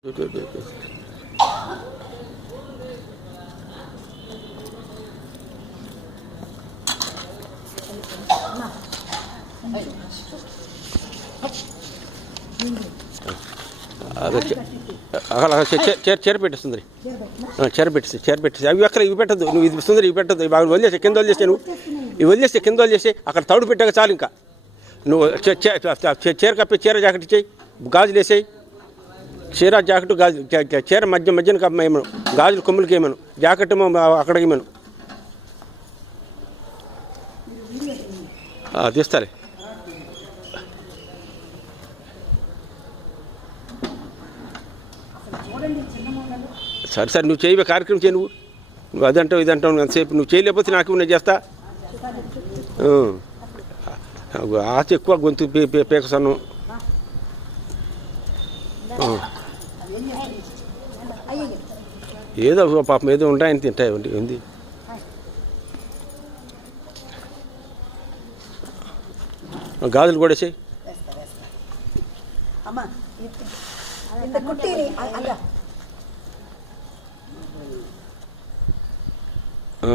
చీర పెట్టిస్తుంది చీర పెట్టేసి అవి అక్కడ ఇవి పెట్టద్దు నువ్వు ఇది సుందరి ఇవి పెట్టద్దు బాగా వదిలేసే కింద వదిలేస్తే నువ్వు ఇవి వదిలేస్తే కింద వదిలేసి అక్కడ తౌడు పెట్టాక చాలు ఇంకా నువ్వు చీర కప్పి చీర జాకెట్ ఇచ్చేయి గాజులు వేసేయి చీర జాకెట్ గాజు చీర మధ్యన కప్పమను గాజులు కొమ్ములకి వేయమను జాకెట్ అక్కడికి ఇమ్మను తీస్తాలే సరే నువ్వు చేయవే కార్యక్రమం చేయి నువ్వు అదంటావు ఇదంటావు ఎంతసేపు నువ్వు చేయలేకపోతే నాకు నేను చేస్తా ఆశ ఎక్కువ గొంతు పీకసను ఏదో పాపం ఏదో ఉంటాయని తింటాయి ఏంది గాజులు కూడా వేసేయి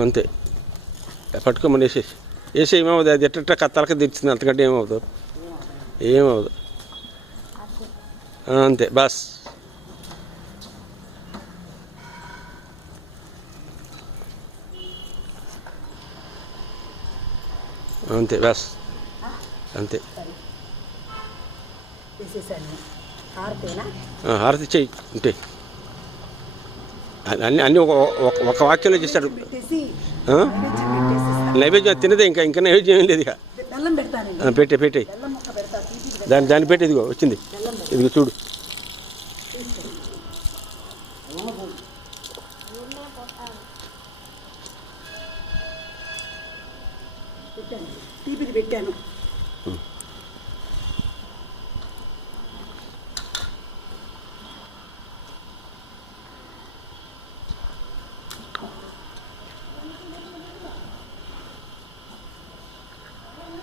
అంతే పట్టుకోమని వేసే ఏమవుతుంది అది ఎట్ట తలక తెచ్చింది అంతకంటే ఏమవుతుంది అంతే బస్ అంతే బస్ అంతే హారతి చెయ్యి ఉంటే అన్నీ ఒక వాక్యంలో చేశాడు నైవేద్యం తినదే ఇంకా నైవేద్యం ఏం లేదు ఇక పెట్టే దాన్ని పెట్టి ఇదిగో వచ్చింది ఇదిగో చూడు పెట్టాను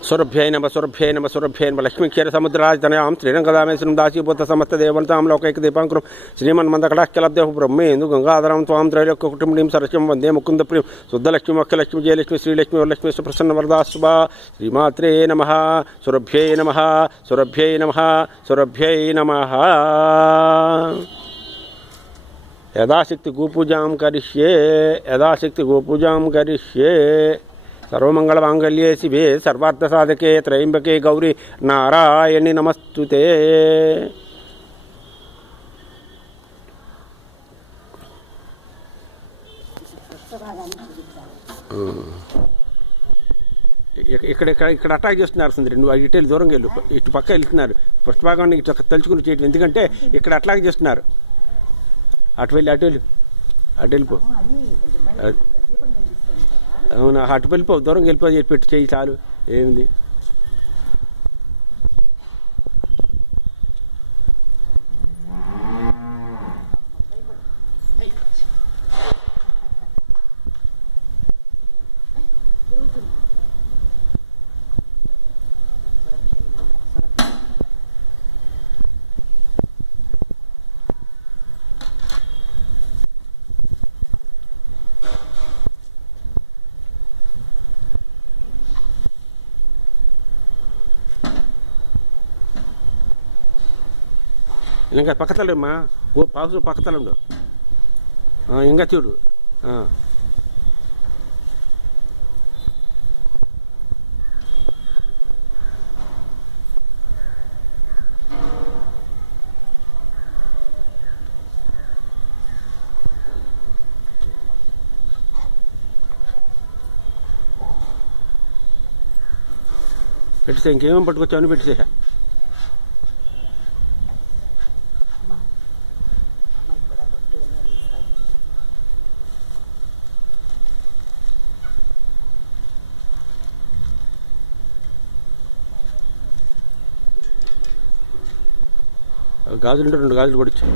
సురభ్యై నమ లక్ష్మీ క్షీర సముద్రాజతనయాం శ్రీరంగదామేశ్వరం దాసీభూత సమస్త దేవంతాం లోకైక దీపాంకురం శ్రీమన్మందకటాఖ్యలబ్దేహ బ్రహ్మేందు గంగాధరం త్వాం త్రైలోక్య కుటుంబినీం సరస్యం వందే ముకుంద ప్రియం శుద్ధలక్ష్మి వక్షలక్ష్మి జయలక్ష్మి శ్రీలక్ష్మి వరలక్ష్మి సుప్రసన్న వరదాశుభా శ్రీమాత్రే నమ సురభ్యై నమ యథాశక్తి గోపూజాం కరిష్యే సర్వమంగళమాంగళ్యే శివే సర్వార్థసాధకే త్రయంబకే గౌరీ నారాయణి నమస్తుతే ఇక్కడ అటాక్ చేస్తున్నారు సుందరి నువ్వు ఇటు దూరంగా వెళ్ళు ఇటు పక్క వెళ్తున్నారు ఫస్ట్ భాగాన్ని ఇటు తలుచుకుని చేయటం ఎందుకంటే ఇక్కడ అటాక్ చేస్తున్నారు అటు వెళ్ళిపో అవునా అటు వెళ్ళిపో దూరం వెళ్ళిపోయి పెట్టు చేయి చాలు ఏంది ఇంకా పక్కతలమ్మా పాసు పక్కతలండు ఇంకా చూడు పెట్టేసా ఇంకేమేమి పట్టుకొచ్చావు అని పెట్టేసా గాజులు ఉంటే 2 గాజులు కూడా ఇచ్చాయి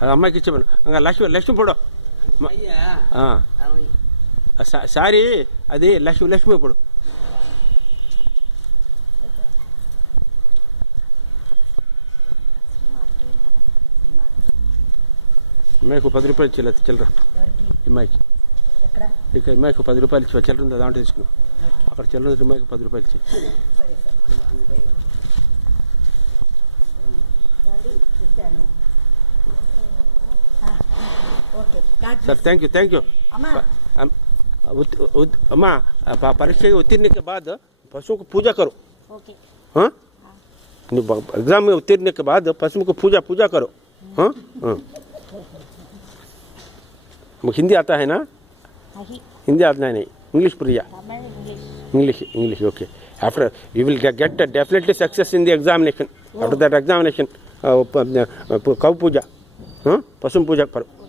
అది అమ్మాయికి ఇచ్చేమను ఇంకా లక్ష్మి పొడో సారీ అది లక్ష్మి ఇప్పుడు అమ్మాయికి 10 రూపాయలు ఇచ్చి చిల్లర అమ్మాయికి ఇక అమ్మాయికి 10 రూపాయలు ఇచ్చి చిల్లర ఉందా దాంట్లో తీసుకున్నాం అక్కడ చిల్లర అమ్మాయికి 10 రూపాయలు ఇచ్చి सर थैंक यू अम्मा परीक्षा उत्तीर्ण के बाद पशुओं को पूजा करो हाँ एग्जाम में उत्तीर्ण के बाद पशुओं को पूजा करो हाँ हिंदी आता है ना हिंदी आता है नहीं English Priya English okay after you will get definitely success in the examination after that examination कौ पूजा हाँ पशु पूजा करो